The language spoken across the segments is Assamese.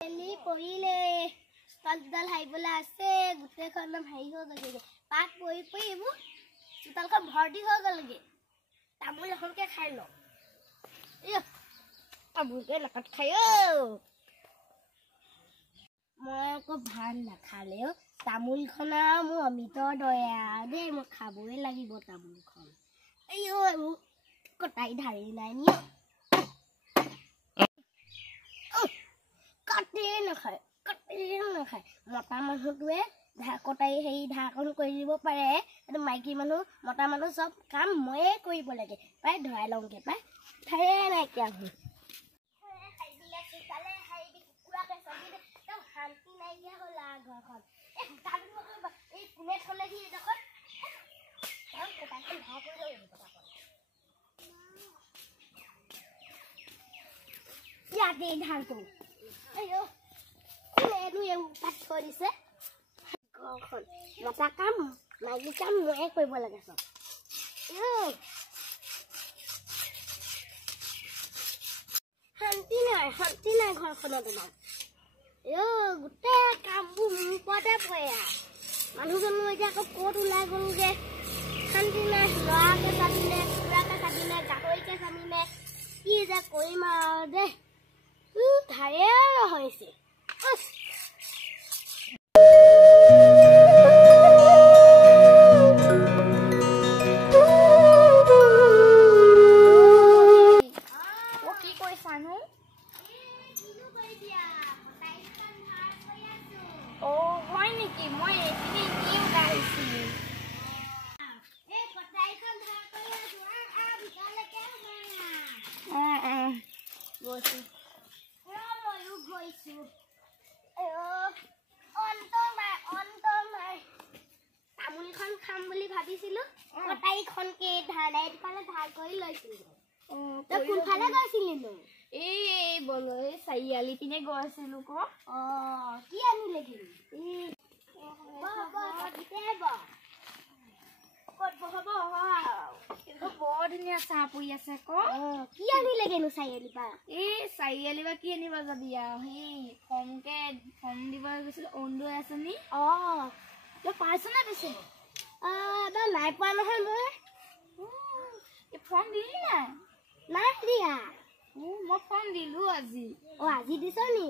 এলি পৰিলে চোতাল হাৰিবলৈ আছে গোটেইখন একদম হেৰি হৈ গ'লগে পাত পৰি এইবোৰ চোতালখন ভৰ্তি হৈ গ'লগে তামোল এখনকে খাই লওঁ তামোলকে নাকাত খাই মই আকৌ ভাত নাখালেও তামোলখন আৰু মোৰ অমিতৰ দয়া দেই মই খাবই লাগিব তামোলখন এইবোৰ কটাই ধাৰি নাই নি কাটিয়ে নাখায় মতা মানুহটোৱে কটাই হেৰি ধাৰকণ কৰি দিব পাৰে এইটো মাইকী মানুহ মতা মানুহ চব কাম ময়ে কৰিব লাগে প্ৰায় ধৰাই লওঁগে পাই ঠায়ে নাইকিয়া হ'ল শান্তি নাইকিয়া হ'ল ঘৰখন এই কোনে থলেহি এইডোখৰ ইয়াতে ধাৰটো পাত থৈ দিছে ঘৰখন মতা কাম মাইকী কাম ময়ে কৰিব লাগে চব শান্তি নাই ঘৰখনত তোমাৰ গোটেই কামবোৰ মোৰ ওপৰতে পৰে মানুহজনো এতিয়া আকৌ ক'ত ওলাই গ'লগে শান্তি নাই ল'ৰাকে চাবিলে কুকুৰাকে চাবিলে গাহৰিকে চাবিলে কি যে কৰিম আৰু দেই ধাৰে হৈছে তামোলখন খাম বুলি ভাবিছিলো কটাইখনকে ধাৰ কৰি লৈছিলো কোনফালে গৈছিলি এই বলয় চাৰিআলি পিনে গৈছিলো কি আনিলে বৰ ধুনীয়া চাহ পৰি আছে কি আনিলে গেলো চাৰিআলি পৰা এই চাৰিআলি পৰা কি আনিব যাবি আৰু সেই ফৰ্ম দিব গৈছিলো অৰুণোদয় আঁচনি তই পাইছ নে পিছে নাই পোৱা নহয় মই ফৰ্ম দিলি নাই দিয়া মই ফৰ্ম দিলো আজি আজি দিছ নি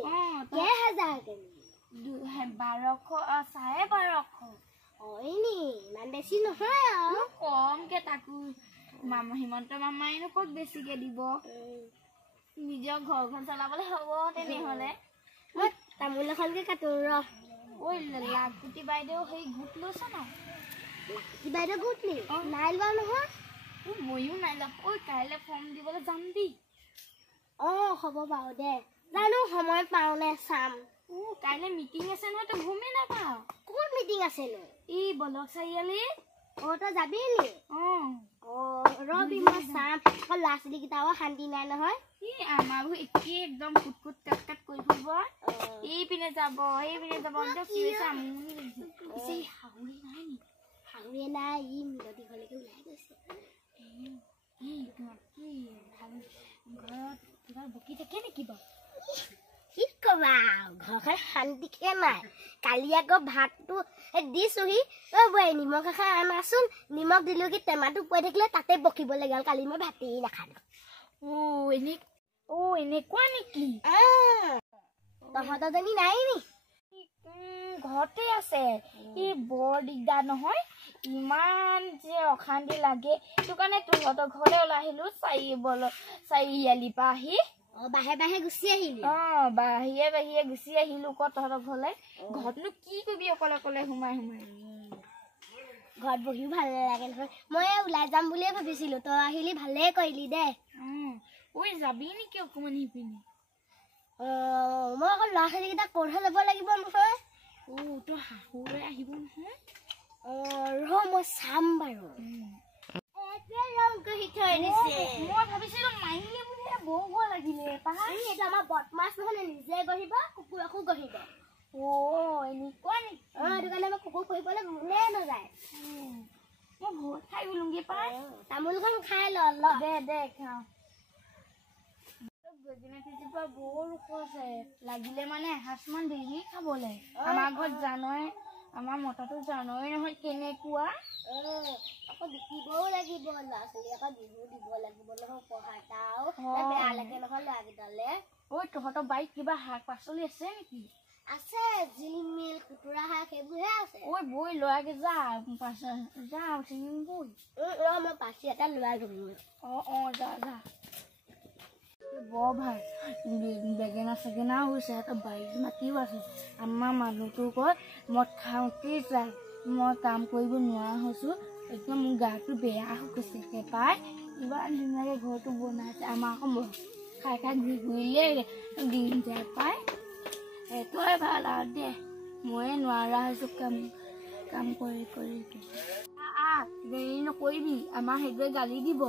কেইহাজাৰ 1200 ইমান বেছি নহয় আৰু কমকে তাকো মামা হিমন্ত মামাইনো ক'ত বেছিকে দিব নিজৰ ঘৰখন চলাবলৈ হ'ব তেনেহ'লে মই তামোল এখনকে কাটো লাখুটি বাইদেউ সেই গোট লৈছ ন লাখুটি বাইদেউ গোট নি নাই লোৱা নহয় ময়ো নাই লোৱা কাইলৈ ফৰ্ম দিবলৈ যাম দেই হ'ব বাৰু দে জানো সময় পাওঁ নে চাম কাইলৈ মিটিং আছে নহয় তই গমেই নাপাওঁ কোন মিটিং আছেনো এই বলক চাৰিআলি তই যাবি নি ৰবি মই চাম ল'ৰা ছোৱালীকেইটাও শান্তি নাই নহয় আমাৰো একেই একদম কুট কাট কৰি ফুৰিব এইপিনে যাব শাহুৱে নাই মিলতি ঘৰলৈকে ওলাই গৈছে ঘৰত কিবা বকি থাকে নেকি বাৰু কি কবা ঘৰখন শান্তিকে নাই কালি আকৌ ভাতটো দিছোহি বৈ নিমখ এখাৰ আনাচোন নিমখ দিলো কি টেমাটো পৰি থাকিলে তাতে বকিব লাগে কালি মই ভাতেই নাখালো এনেকুৱা নেকি তহঁতজনী নাই নি ঘৰতে আছে বৰ দিগদাৰ নহয় ইমান যে অশান্তি লাগে সেইটো কাৰণে তহঁতৰ ঘৰলৈ ওলাই আহিলো চাৰিআলিৰ পৰা আহি বাহে গুচি আহিলি বাহিৰে গুচি আহিলো তহঁতৰ ঘৰলৈ ঘৰতনো কি কৰিবি অকলে সোমাই ঘৰত বহিও ভাল নালাগে নহয় মই ওলাই যাম বুলিয়ে ভাবিছিলো তই আহিলি ভালে কৰিলি দে যাবি নেকি অকমান সিপিনে মই আকৌ ল'ৰা ছোৱালীকেইটা পঢ়া যাব লাগিব নহয় তোৰ শাহুৰে আহিব নহয় মই চাম বাৰু মই ভাবিছিলো মাৰিলে বুলিয়ে বৰ লাগিলে এইটো আমাৰ বদমাছ নহলে নিজে গঢ়িব কুকুৰকো গঢ়িব এনেকুৱা নেকি সেইটো কাৰণে মই কুকুৰ কৰিবলৈ মনে নাযায় মই ভোট খাই গলোগে পাই তামোলখন খাই ল দে খাওঁ বেঙেনা খেতিৰপৰা বৰ ওখ আছে লাগিলে মানে এসাঁজমান দেৰি খাবলৈ আমাৰ ঘৰত জানই আমাৰ মতাটো জানই নহয় কেনেকুৱা আকৌ বিকিবও লাগিব ল'ৰা ছোৱালী আকৌ বিহু দিব লাগিব নহয় পঢ়াটাও বেয়া লাগে নহয় ল'ৰাকেইটালে ঐ তহঁতৰ বাৰীত কিবা শাক পাচলি আছে নেকি আছে জিলমিল কুকুৰা শাক সেইবোৰহে আছে ঐ বৈ ল'ৰাকে যা চিঙিম বৈ মই পাচি এটা লৈ গ'লো যা যা বৰ ভাল বেঙেনা চেগেনাও হৈছে সিহঁতৰ বাৰীত মাটিও আছে আমাৰ মানুহটো কয় মই খাওঁতেই যায় মই কাম কৰিব নোৱাৰা হৈছোঁ একদম মোৰ গাটো বেয়া হৈ গৈছে পাই ইমান ধুনীয়াকৈ ঘৰটো বনাইছে আমাৰ আকৌ খাই খাই ঘূৰিলে দিন যায় পাই সেইটোৱে ভাল আৰু দে ময়ে নোৱাৰা হৈছোঁ কাম কৰি দেৰি নকৰিবি আমাৰ সেইটোৱে গালি দিব